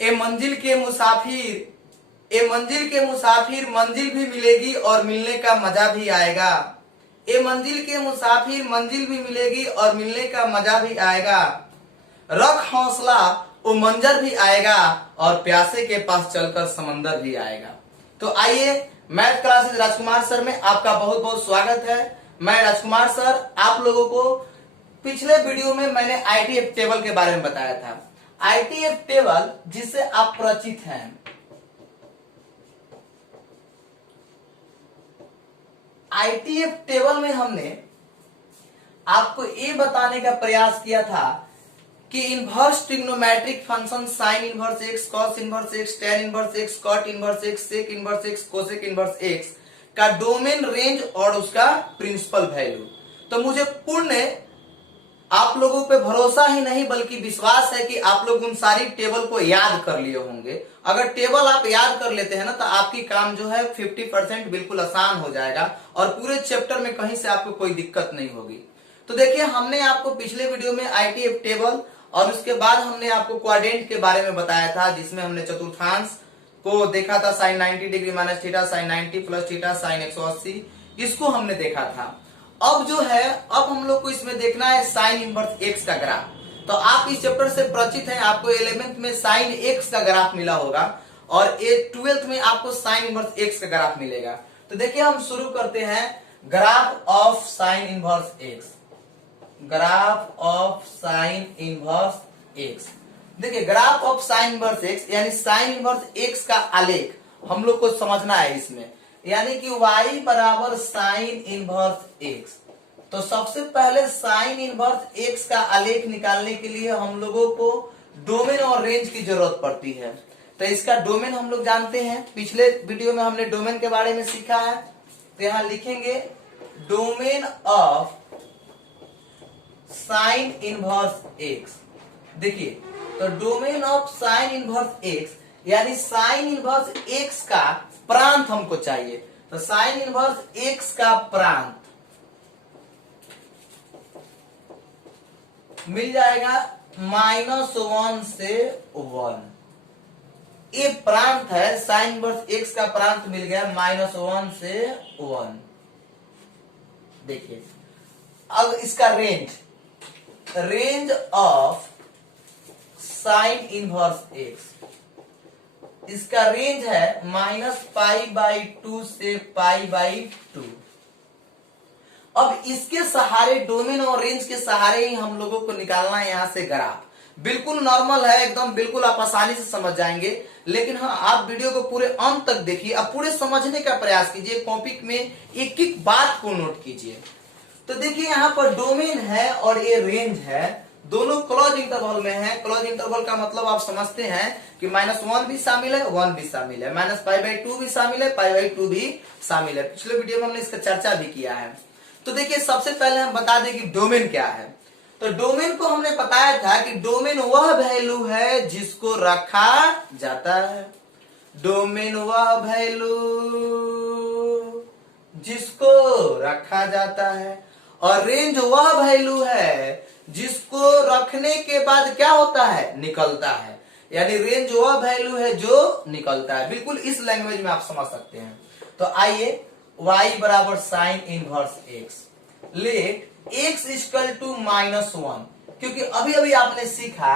ए मंजिल के मुसाफिर, ए मंजिल के मुसाफिर, मंजिल भी मिलेगी और मिलने का मजा भी आएगा। ए मंजिल के मुसाफिर, मंजिल भी मिलेगी और मिलने का मजा भी आएगा। रख हौसला, वो मंजर भी आएगा और प्यासे के पास चलकर समंदर भी आएगा। तो आइए, मैथ क्लासेस राजकुमार सर में आपका बहुत बहुत स्वागत है। मैं राजकुमार सर, आप लोगों को पिछले वीडियो में मैंने आईटीएफ टेबल के बारे में बताया था। आईटीएफ टेबल जिससे आप परिचित हैं, आईटीएफ टेबल में हमने आपको ये बताने का प्रयास किया था कि inverse trigonometric function sine inverse x, cos inverse x, tan inverse x, cot inverse x, sec inverse x, cosec inverse x का डोमेन, रेंज और उसका प्रिंसिपल वैल्यू। तो मुझे पूर्ण आप लोगों पे भरोसा ही नहीं बल्कि विश्वास है कि आप लोग उन सारी टेबल को याद कर लिए होंगे। अगर टेबल आप याद कर लेते हैं ना तो आपकी काम जो है 50% बिल्कुल आसान हो जाएगा और पूरे चैप्टर में कहीं से आपको कोई दिक्कत नहीं होगी। तो देखिए, हमने आपको पिछले वीडियो में आईटीएफ टेबल और उसके बाद हमने आपको क्वाड्रेंट के बारे में बताया था, जिसमें हमने चतुर्थांश को देखा था, sine 90 degree minus theta, sine 90 plus theta, sine 180, इसको हमने देखा था। अब जो है, अब हम लोग को इसमें देखना है साइन इनवर्स एक्स का ग्राफ। तो आप इस चैप्टर से परिचित हैं, आपको 11th में साइन एक्स का ग्राफ मिला होगा और 12th में आपको साइन इनवर्स एक्स का ग्राफ मिलेगा। तो देखिए, हम शुरू करते हैं graph of sine inverse X. Graph of sine inverse X, देखिए graph of sine inverse X यानी साइन इनवर्स एक्स का आलेख हम लोग को समझना है इसमें, यानी कि y बराबर साइन इनवर्स एक्स। तो सबसे पहले साइन इनवर्स एक्स का आलेख निकालने के लिए हम लोगों को डोमेन और रेंज की जरूरत पड़ती है। तो इसका डोमेन हम लोग जानते हैं, पिछले वीडियो में हमने डोमेन के बारे में सीखा है। तो यहां लिखेंगे domain of sine inverse X. देखिए, तो domain of sine inverse X यानी साइन इनवर्स एक्स का प्रांत हमको चाहिए। तो साइन इनवर्स एक्स का प्रांत मिल जाएगा -1 से 1। ये प्रांत है, साइन इनवर्स एक्स का प्रांत मिल गया -1 से 1। देखिए, अब इसका range, range of sine inverse x, इसका रेंज है -π/2 से π/2। अब इसके सहारे, डोमेन और रेंज के सहारे ही हम लोगों को निकालना है यहां से ग्राफ। बिल्कुल नॉर्मल है, एकदम बिल्कुल आप आसानी से समझ जाएंगे। लेकिन हाँ, आप वीडियो को पूरे अंत तक देखिए, अब पूरे समझने का प्रयास कीजिए, कॉपी में एक एक बात को नोट कीजिए। तो देखिए, यहाँ पर डोमेन है और ये रेंज है, दोनों क्लोज इंटरवल में है। क्लोज इंटरवल का मतलब आप समझते हैं कि -1 भी शामिल है, 1 भी शामिल है, -π/2 भी शामिल है, π/2 भी शामिल है। पिछले वीडियो में हमने इसका चर्चा भी किया है। तो देखिए, सबसे पहले हम बता दें कि डोमेन क्या है। तो डोमेन को हमने बताया था कि डोमेन वह वैल्यू है जिसको रखा जाता है। डोमेन वह वैल्यू जिसको रखा जाता है और रेंज वह वैल्यू है जिसको रखने के बाद क्या होता है, निकलता है। यानी रेंज वह वैल्यू है जो निकलता है। बिल्कुल इस लैंग्वेज में आप समझ सकते हैं। तो आइए, y बराबर sine inverse x, let x equal to -1, क्योंकि अभी अभी आपने सीखा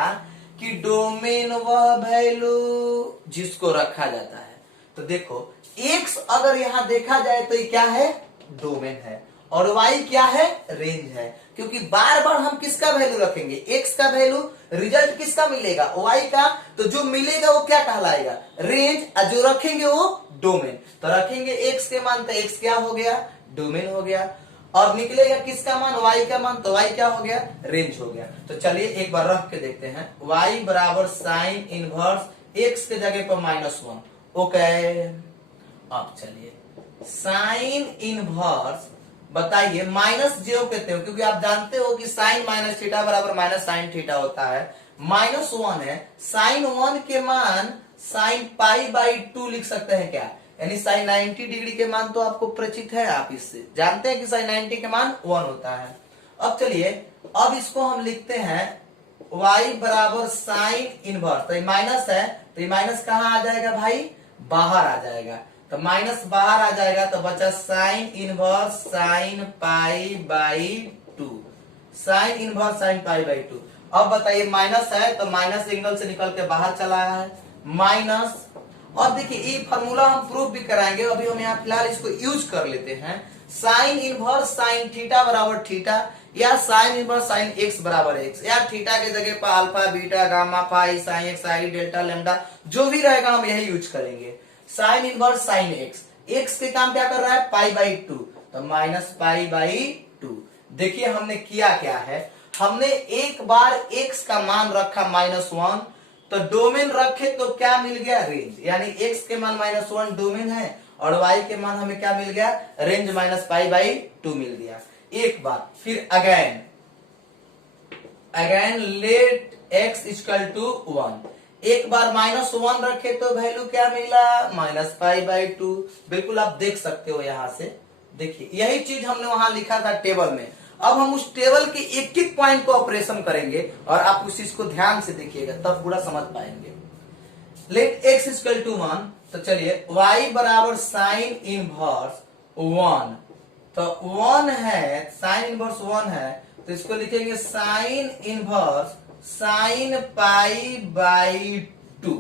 कि डोमेन वह वैल्यू जिसको रखा जाता है। तो देखो, x अगर यहां देखा जाए तो ये क्या है, डोमेन है, और y क्या है, रेंज है। क्योंकि बार बार हम किसका वैल्यू रखेंगे, x का वैल्यू, रिजल्ट किसका मिलेगा, y का। तो जो मिलेगा वो क्या कहलाएगा, रेंज, और जो रखेंगे वो डोमेन। तो रखेंगे x के मान, तो x क्या हो गया, डोमेन हो गया, और निकलेगा किसका मान, y का मान, तो y क्या हो गया, रेंज हो गया। तो चलिए एक बार रख के देखते हैं। y बराबर साइन इनवर्स x के जगह पर -1, ओके। अब चलिए, साइन इनवर्स, बताइए, माइनस जो कहते हो, क्योंकि आप जानते हो कि साइन माइनस थीटा बराबर माइनस साइन थीटा होता है। -1 है, साइन 1 के मान साइन π/2 लिख सकते हैं क्या, यानी साइन 90 डिग्री के मान तो आपको परिचित है, आप इससे जानते हैं कि साइन 90 के मान 1 होता है। अब चलिए, अब इसको हम लिखते हैं y बराबर साइन इनवर्स, तो ये माइनस है तो ये माइनस कहाँ आ जाएगा भाई, बाहर आ जाएगा, तो माइनस बाहर आ जाएगा तो बचा sign inverse sine pi by 2, sign inverse sine pi by 2। अब बताइए माइनस है तो माइनस एंगल से निकल के बाहर चला आया है माइनस। और देखिए ये फार्मूला हम प्रूफ भी कराएंगे, अभी हम यहाँ फिलहाल इसको यूज कर लेते हैं। साइन इनवर्स साइन थीटा बराबर थीटा, या साइन इनवर्स साइन एक्स बराबर एक्स, या थीटा के जगह पर alpha beta gamma pi sine X I delta lambda जो भी रहेगा हम यही यूज करेंगे। Sine inverse sine X, X के काम क्या कर रहा है पाई बाई 2, तो माइनस पाई बाई 2। देखिए हमने किया क्या है, हमने एक बार एक्स का मान रखा -1, तो डोमेन रखे तो क्या मिल गया रेंज, यानी एक्स के मान -1 डोमेन है और वाई के मान हमें क्या मिल गया रेंज -पाई/2 मिल गया। एक बार फिर again let x equal to 1, एक बार -1 रखे तो वैल्यू क्या मिला -पाई/2। बिल्कुल आप देख सकते हो यहां से, देखिए यही चीज हमने वहां लिखा था टेबल में। अब हम उस टेबल के एक एक पॉइंट को ऑपरेशन करेंगे और आप उस चीज को ध्यान से देखिएगा तब पूरा समझ पाएंगे। लेट x इक्वल टू 1, तो चलिए y बराबर साइन इनवर्स 1, तो 1 है साइन इनवर्स 1 है तो इसको लिखेंगे sine inverse sine pi by 2।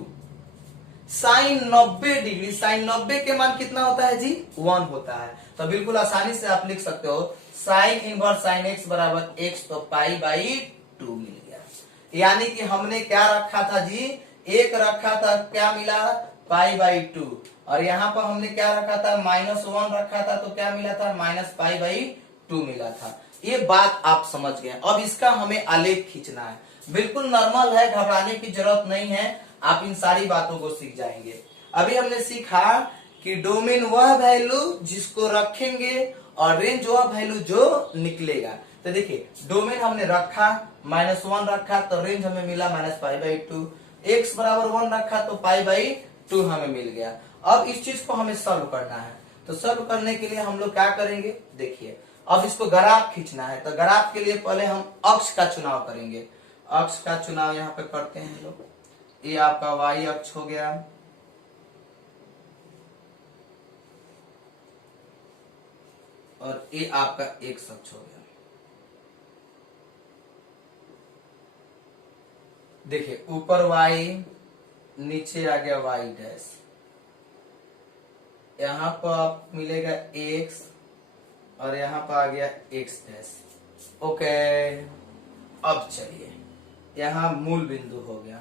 Sine 90 degree, sine 90 के मान कितना होता है जी 1 होता है, तो बिल्कुल आसानी से आप लिख सकते हो साइन इनवर्स साइन एक्स बराबर एक्स, तो पाई बाई 2 मिल गया। यानी कि हमने क्या रखा था जी, एक रखा था, क्या मिला पाई बाई 2, और यहाँ पर हमने क्या रखा था -1 रखा था तो क्या मिला था -पाई/2 मिला था। ये बात आप समझ गए। अब इसका हमें आलेख खींचना है, बिल्कुल नॉर्मल है, घबराने की जरूरत नहीं है, आप इन सारी बातों को सीख जाएंगे। अभी हमने सीखा कि डोमेन वह वैल्यू जिसको रखेंगे और रेंज वह वैल्यू जो निकलेगा। तो देखिए डोमेन हमने रखा -1 रखा तो रेंज हमें मिला -पाई/2, x बराबर 1 रखा तो पाई/2 हमें मिल गया। अब इस चीज को हमें सॉल्व करना है, तो सॉल्व करने के लिए हम लोग क्या करेंगे, देखिए अब इसको ग्राफ खींचना है, तो ग्राफ के लिए पहले हम अक्ष का चुनाव करेंगे। अक्ष का चुनाव यहाँ पे करते हैं लोग, ये आपका y अक्ष हो गया, और ये आपका x अक्ष हो गया। देखिए ऊपर y, नीचे आ गया y डैश, यहाँ पर आप मिलेगा x और यहाँ पर आ गया x डैश। ओके, अब चलिए यहाँ मूल बिंदु हो गया।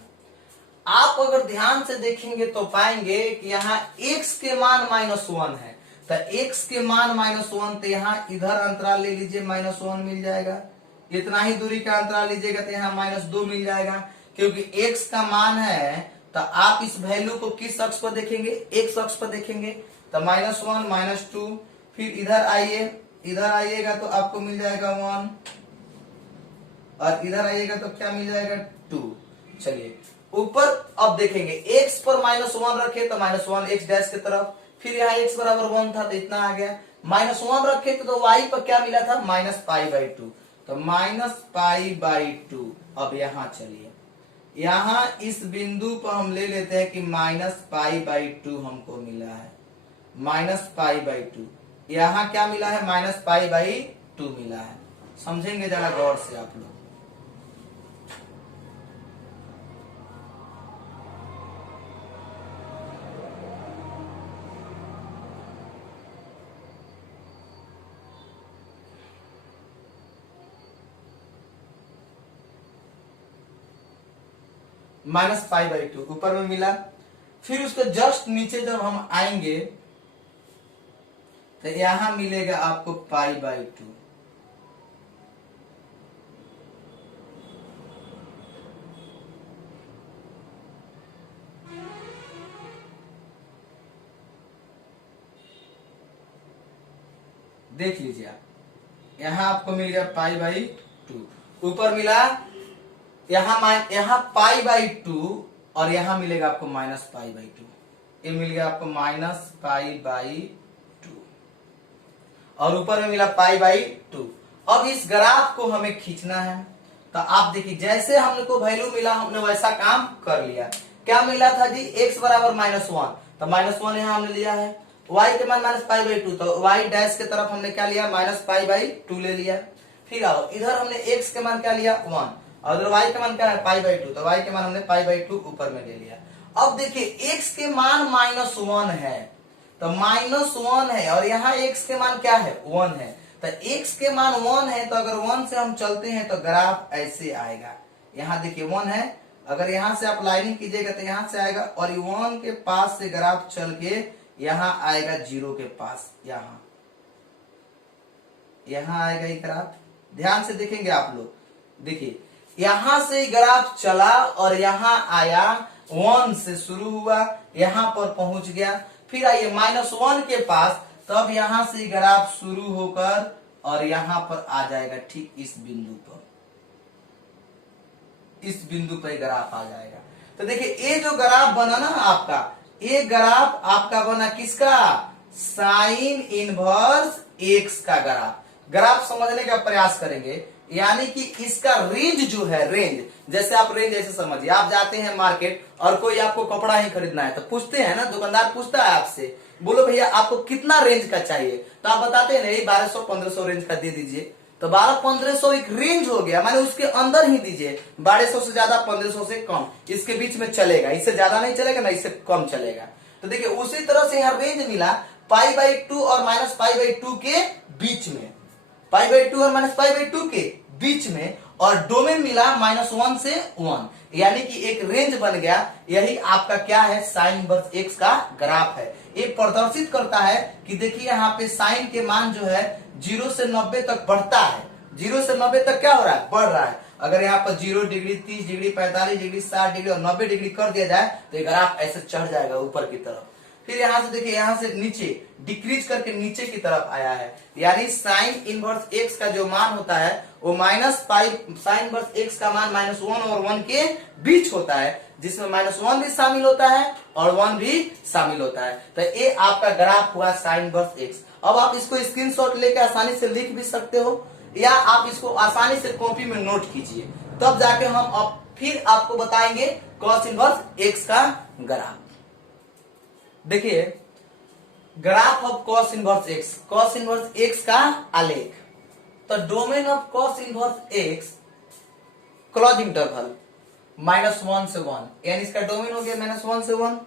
आप अगर ध्यान से देखेंगे तो पाएंगे कि यहाँ x के मान -1 है, तो x के मान -1, तो यहाँ इधर अंतराल ले लीजिए -1 मिल जाएगा, इतना ही दूरी का अंतराल लीजिएगा तो यहाँ -2 मिल जाएगा। क्योंकि x का मान है तो आप इस वैल्यू को किस अक्ष पर देखेंगे, x अक्ष पर देखेंगे, तो -1 -2, फिर इधर आइए, इधर आइएगा तो आपको मिल जाएगा 1, और इधर आइएगा तो क्या मिल जाएगा 2। चलिए ऊपर अब देखेंगे x पर -1 रखे तो -1 x डैश की तरफ, फिर यहाँ x बराबर 1 था तो इतना आ गया, -1 रखे तो y पर क्या मिला था -पाई/2, तो -पाई/2। अब यहाँ चलिए यहाँ इस बिंदु पर हम ले लेते हैं कि -पाई/2 हमको मिला है, -पाई/2, यहाँ क्या मिला है -पाई/2 मिला है। समझेंगे जरा गौर से आप लोग। -पाई/2 ऊपर में मिला, फिर उसके जस्ट नीचे जब हम आएंगे तो यहां मिलेगा आपको पाई/2। देख लीजिए आप, यहां आपको मिल गया पाई/2, ऊपर मिला यहाँ पाई/2 और यहाँ मिलेगा आपको -पाई/2, ये मिल गया आपको -पाई/2 और ऊपर में मिला पाई/2। अब इस ग्राफ को हमें खींचना है, तो आप देखिए जैसे हमने को वैल्यू मिला हमने वैसा काम कर लिया। क्या मिला था जी, x बराबर -1, तो -1 यहाँ हमने लिया है। y के मान -π/2, तो y डैश के तरफ हमने क्या लिया, -π/2 ले लिया। फिर आओ इधर हमने x के मान क्या लिया 1, और उधर y के मान क्या है π/2, तो y के मान हमने π/2 ऊपर में ले लिया। अब देखिए x के मान -1 है, तो -1 है, और यहाँ x के मान क्या है 1 है, तो x के मान 1 है, तो अगर 1 से हम चलते हैं तो ग्राफ ऐसे आएगा। यहाँ देखिए 1 है, अगर यहाँ से आप लाइनिंग कीजिएगा तो यहाँ से आएगा, और 1 के पास से ग्राफ चल के यहाँ आएगा 0 के पास, यहाँ आएगा ये ग्राफ। ध्यान से देखेंगे आप लोग, देखिए यहां से ग्राफ चला और यहाँ आया, 1 से शुरू हुआ, यहाँ पर पहुंच गया, फिर आइए -1 के पास, तब यहां से ग्राफ शुरू होकर और यहाँ पर आ जाएगा ठीक इस बिंदु पर, इस बिंदु पर ग्राफ आ जाएगा। तो देखिए ये जो ग्राफ बना ना आपका, ये ग्राफ आपका बना किसका, साइन इनवर्स x का ग्राफ। ग्राफ समझने का प्रयास करेंगे, यानी कि इसका रेंज जो है, रेंज जैसे आप रेंज ऐसे समझिए, आप जाते हैं मार्केट और कोई आपको कपड़ा ही खरीदना है तो पूछते हैं ना, दुकानदार पूछता है आपसे, बोलो भैया आपको कितना रेंज का चाहिए, तो आप बताते हैं नहीं 1200-1500 रेंज का दे दीजिए, तो 1200-1500 एक रेंज हो गया, माने उसके अंदर ही दीजिए, 1200 से ज्यादा 1500 से कम, इसके बीच में चलेगा, इससे ज्यादा नहीं चलेगा ना इससे कम चलेगा। तो देखिए उसी तरह से यहाँ रेंज मिला π/2 और -π/2 के बीच में, π/2 और -π/2 के बीच में, और डोमेन मिला -1 से 1, यानी कि एक रेंज बन गया। यही आपका क्या है, साइन इनवर्स x का ग्राफ है। ये प्रदर्शित करता है कि देखिए यहाँ पे साइन के मान जो है 0 से 90 तक बढ़ता है, 0 से 90 तक क्या हो रहा है, बढ़ रहा है। अगर यहाँ पर 0 डिग्री, 30 डिग्री, 45 डिग्री, 60 डिग्री और 90 डिग्री कर दिया जाए तो ये ग्राफ ऐसे चढ़ जाएगा ऊपर की तरफ। फिर यहाँ से देखिए, यहाँ से नीचे डिक्रीज करके नीचे की तरफ आया है, यानी साइन इनवर्स x का जो मान होता है वो -π, साइन इनवर्स x का मान -1 और 1 के बीच होता है, जिसमें -1 भी शामिल होता है और 1 भी शामिल होता है। तो ये आपका ग्राफ हुआ साइन इनवर्स x। अब आप इसको स्क्रीनशॉट लेके आसानी से लिख भी सकते हो, या आप इसको आसानी से कॉपी में नोट कीजिए, तब जाके हम अब फिर आपको बताएंगे कॉस इनवर्स x का ग्राफ। देखिए graph of cos inverse x, cos inverse x का आलेख। तो domain of cos inverse x close interval -1 से 1, यानी इसका डोमेन हो गया -1 से 1।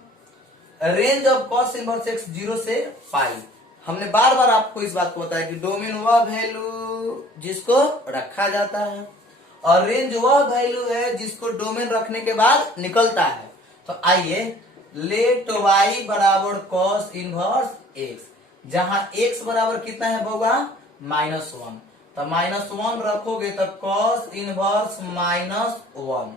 Range of cos inverse x 0 से पाई। हमने बार बार आपको इस बात को बताया कि डोमेन वह वैल्यू जिसको रखा जाता है, और रेंज वह वैल्यू है जिसको डोमेन रखने के बाद निकलता है। तो आइए लेट y बराबर कॉस इनवर्स x, जहां x बराबर कितना है बउआ, -1, तो -1 रखोगे तो कॉस इनवर्स -1,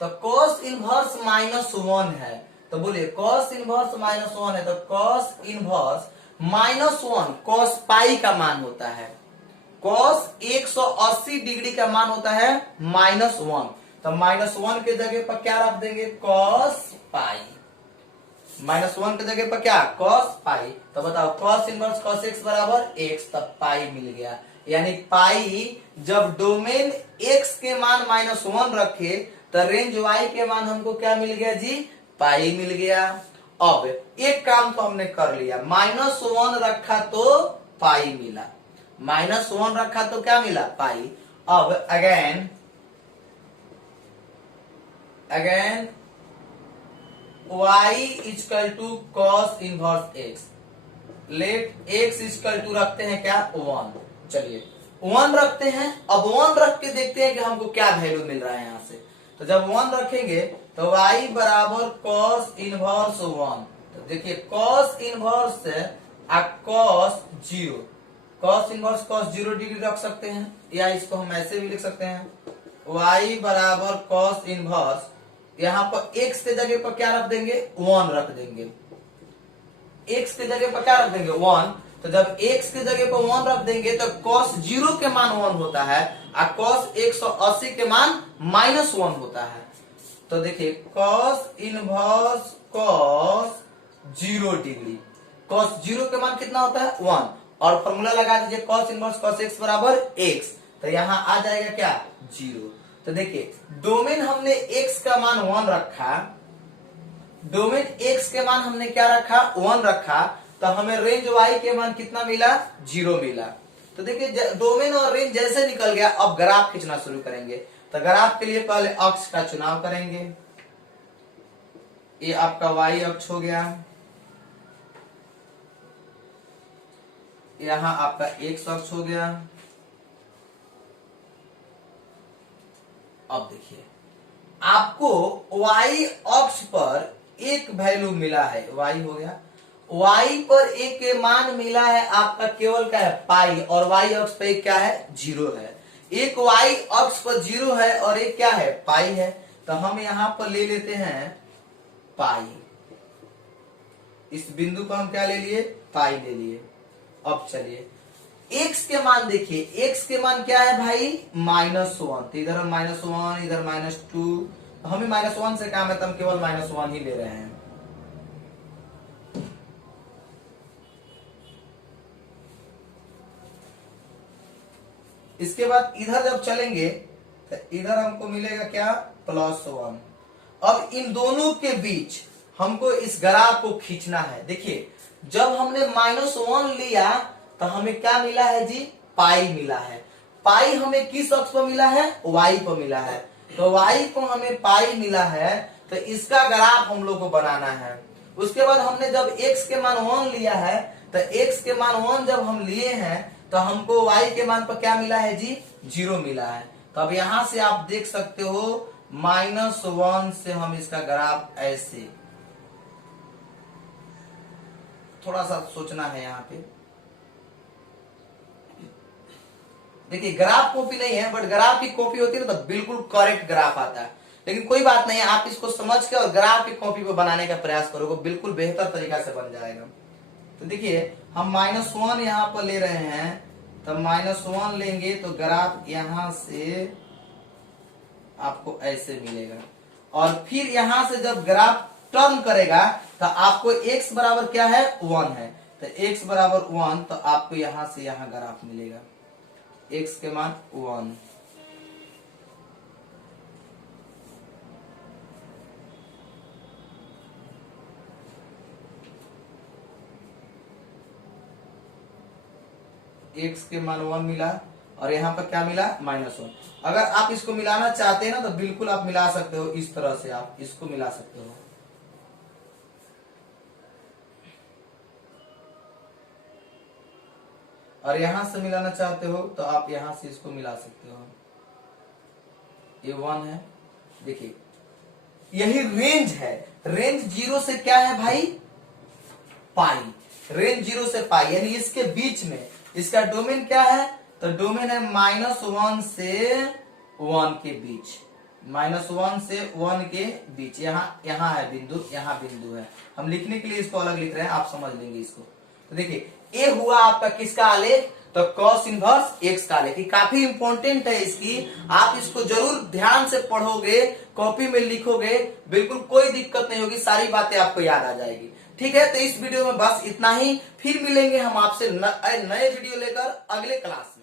तो कॉस इनवर्स -1 है, तो बोलिए कॉस इनवर्स -1 है, तो कॉस इनवर्स -1 कॉस पाई का मान होता है, कॉस 180 डिग्री का मान होता है -1, तो -1 के जगह पर क्या रख देंगे, कॉस पाई, -1 के जगह पर क्या, कॉस पाई। तो बताओ कॉस इनवर्स कॉस x बराबर x, तब पाई मिल गया, यानी पाई जब डोमेन x के मान -1 रखे तो रेंज y के मान हमको क्या मिल गया जी, पाई मिल गया। अब एक काम तो हमने कर लिया, -1 रखा तो पाई मिला, -1 रखा तो क्या मिला, पाई। अब again y equal to cos inverse x, let x equal to रखते हैं क्या, 1। चलिए 1 रखते हैं, अब 1 रख के देखते हैं कि हमको क्या वैल्यू मिल रहा है यहाँ से। तो जब 1 रखेंगे तो y बराबर कॉस इनवर्स 1, तो देखिए cos inverse cos 0, cos inverse cos 0 degree रख सकते हैं, या इसको हम ऐसे भी लिख सकते हैं, y बराबर कॉस इनवर्स, यहाँ पर x के जगह पर क्या रख देंगे, 1 रख देंगे, x के जगह पर क्या रख देंगे, 1। तो जब x के जगह पर 1 रख देंगे तो cos 0 के मान 1 होता है, और cos 180 के मान -1 होता है। तो देखिए cos inverse cos 0 degree, cos 0 के मान कितना होता है, 1, और फॉर्मूला लगा दीजिए cos इनवर्स cos x बराबर x, तो यहाँ आ जाएगा क्या, 0। तो देखिए डोमेन हमने x का मान 1 रखा, डोमेन x के मान हमने क्या रखा 1 रखा, तो हमें रेंज y के मान कितना मिला 0 मिला। तो देखिए डोमेन और रेंज जैसे निकल गया, अब ग्राफ खींचना शुरू करेंगे। तो ग्राफ के लिए पहले अक्ष का चुनाव करेंगे, ये आपका y अक्ष हो गया, यहां आपका x अक्ष हो गया। अब देखिए आपको y अक्ष पर एक वैल्यू मिला है, y हो गया, y पर एक मान मिला है आपका केवल क्या है पाई, और y अक्ष पर एक क्या है 0 है। एक y अक्ष पर 0 है और एक क्या है पाई है, तो हम यहां पर ले लेते हैं पाई, इस बिंदु को हम क्या ले लिए पाई ले लिए। अब चलिए x के मान देखिए, x के मान क्या है भाई -1, तो इधर हम -1 इधर -2, तो हमें -1 से काम है तो हम केवल -1 ही ले रहे हैं। इसके बाद इधर जब चलेंगे तो इधर हमको मिलेगा क्या +1। अब इन दोनों के बीच हमको इस ग्राफ को खींचना है। देखिए जब हमने -1 लिया तो हमें क्या मिला है जी पाई मिला है। पाई हमें किस अक्ष पर मिला है y पर मिला है, तो y को हमें पाई मिला है, तो इसका ग्राफ हम लोग को बनाना है। उसके बाद हमने जब x के मान 1 लिया है, तो x के मान 1 जब हम लिए हैं तो हमको y के मान पर क्या मिला है जी 0 मिला है। तो अब यहां से आप देख सकते हो -1 से हम इसका ग्राफ ऐसे, थोड़ा सा सोचना है यहाँ पे। देखिए ग्राफ कॉपी नहीं है, बट ग्राफ की कॉपी होती है ना तो बिल्कुल करेक्ट ग्राफ आता है, लेकिन कोई बात नहीं है, आप इसको समझ के और ग्राफ की कॉपी को बनाने का प्रयास करोगे, बिल्कुल बेहतर तरीका से बन जाएगा। तो देखिए हम -1 यहाँ पर ले रहे हैं, तो -1 लेंगे तो ग्राफ यहां से आपको ऐसे मिलेगा, और फिर यहां से जब ग्राफ टर्न करेगा तो आपको x बराबर क्या है 1 है, तो x बराबर 1, तो आपको यहां से यहां ग्राफ मिलेगा x के मान 1। x के मान 1 मिला, और यहाँ पर क्या मिला -1। अगर आप इसको मिलाना चाहते हैं ना तो बिल्कुल आप मिला सकते हो, इस तरह से आप इसको मिला सकते हो। और यहां से मिलाना चाहते हो तो आप यहां से इसको मिला सकते हो, ये 1 है। देखिए यही रेंज है, रेंज 0 से क्या है भाई पाई, रेंज 0 से पाई, यानी इसके बीच में इसका डोमेन क्या है, तो डोमेन है -1 से 1 के बीच, -1 से 1 के बीच। यहाँ है बिंदु, यहाँ बिंदु है, हम लिखने के लिए इसको अलग लिख रहे हैं, आप समझ लेंगे इसको। तो देखिए ये हुआ आपका किसका आलेख, तो cos इनवर्स x का आलेख। काफी इंपॉर्टेंट है इसकी, आप इसको जरूर ध्यान से पढ़ोगे, कॉपी में लिखोगे, बिल्कुल कोई दिक्कत नहीं होगी, सारी बातें आपको याद आ जाएगी। ठीक है, तो इस वीडियो में बस इतना ही, फिर मिलेंगे हम आपसे नए वीडियो लेकर अगले क्लास में।